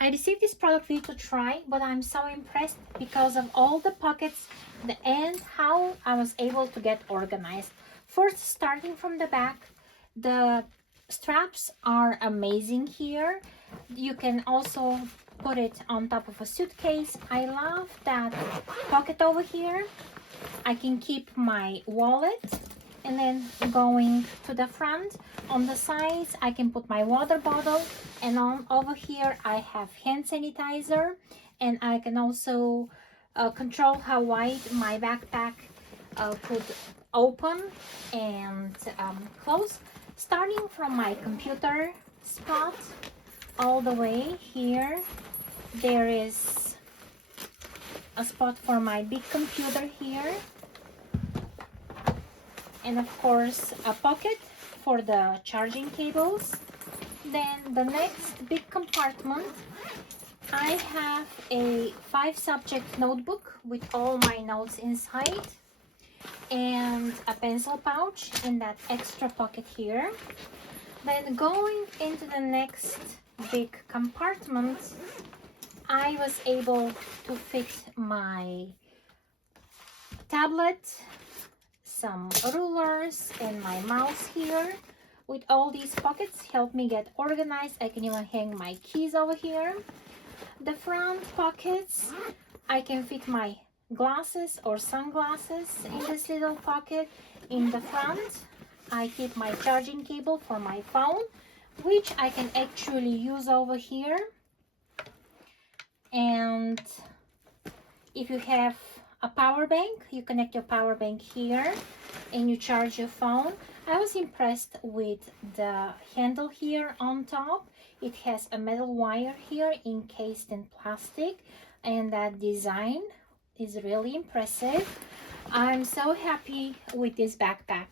I received this product for you to try, but I'm so impressed because of all the pockets and how I was able to get organized. First, starting from the back, the straps are amazing here. You can also put it on top of a suitcase. I love that pocket over here. I can keep my wallet, and then going to the front, on the sides I can put my water bottle, and on over here I have hand sanitizer, and I can also control how wide my backpack could open and close, starting from my computer spot all the way here. There is a spot for my big computer here, and of course a pocket for the charging cables. Then the next big compartment, I have a 5-subject notebook with all my notes inside, and a pencil pouch in that extra pocket here. Then going into the next big compartment, I was able to fit my tablet, some rulers, and my mouse here. With all these pockets, help me get organized. I can even hang my keys over here. The front pockets, I can fit my glasses or sunglasses in this little pocket. In the front, I keep my charging cable for my phone, which I can actually use over here. And if you have a power bank, you connect your power bank here and you charge your phone. I was impressed with the handle here on top. It has a metal wire here encased in plastic, and that design is really impressive. I'm so happy with this backpack.